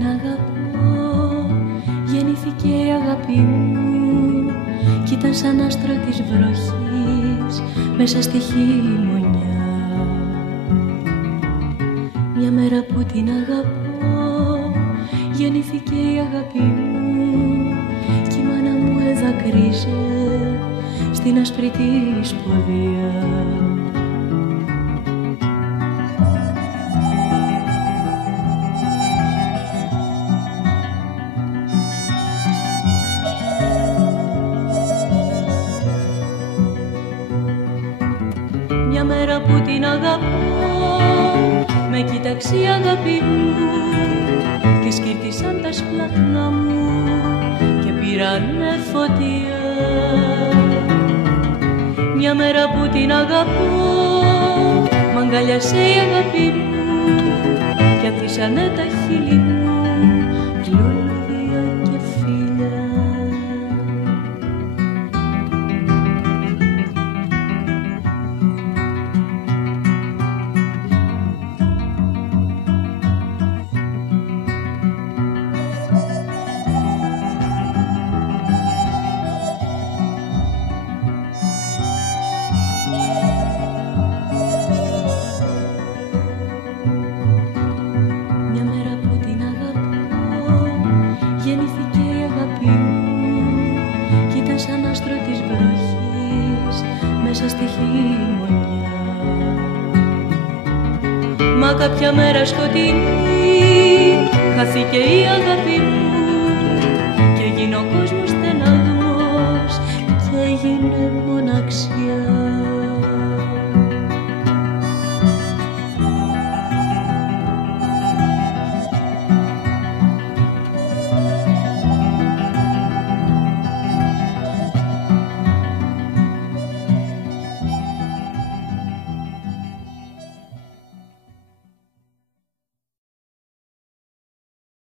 την αγαπώ, γεννήθηκε η αγάπη μου κι ήταν σαν άστρο της βροχής μέσα στη χειμωνιά. Μια μέρα που την αγαπώ, γεννήθηκε η αγάπη μου κι η μάνα μου εδακρύζε στην άσπρη της πορεία. Μια μέρα που την αγαπώ, με κοίταξε η αγάπη μου και σκύρτησαν τα σπλάχνα μου και πήρανε φωτιά. Μια μέρα που την αγαπώ, μ' αγκαλιάσε η αγάπη μου και ανθίσανε τα χείλη μου λουλούδια και φιλιά. Γεννήθηκε η αγάπη μου κι ήταν σαν άστρο της βροχής μέσα στη χειμωνιά. Μα κάποια μέρα σκοτεινή χάθηκε η αγάπη μου